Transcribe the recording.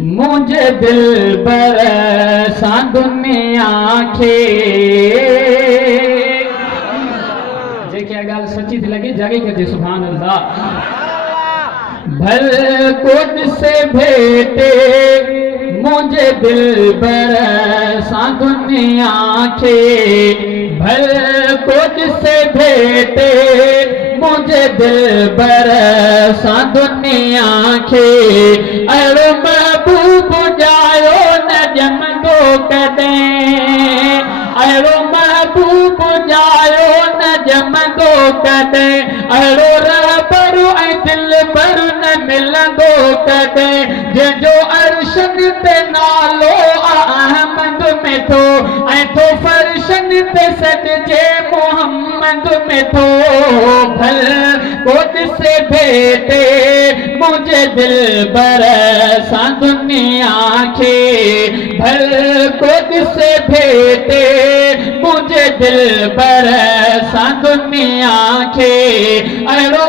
मुझे दिल बर सां दुनिया खे जेके ॻाल्हि सची थी लॻे जागे कजे सुभान अल्लाह भल कुझ से भेटे मुझे दिल बर सां दुनिया खे भल कुझ से भेटे मुझे दिल बर सां दुनिया खे अहिड़ो महबूब जायो न ॼमंदो कॾहिं अहिड़ो महबूब जायो न ॼमंदो कॾहिं अहिड़ो रहबर ऐं दिल भर न मिलंदो कॾहिं जंहिंजो अर्शन ते नालो अहमद में थो ऐं थो फर्शन ते सॾिजे मोहम्मद में थो भल कुझ से भेटे मुझे दिल बर सां दुनिया खे भल कुझ से भेटे मुझे दिल बर सां दुनिया खे अहिड़ो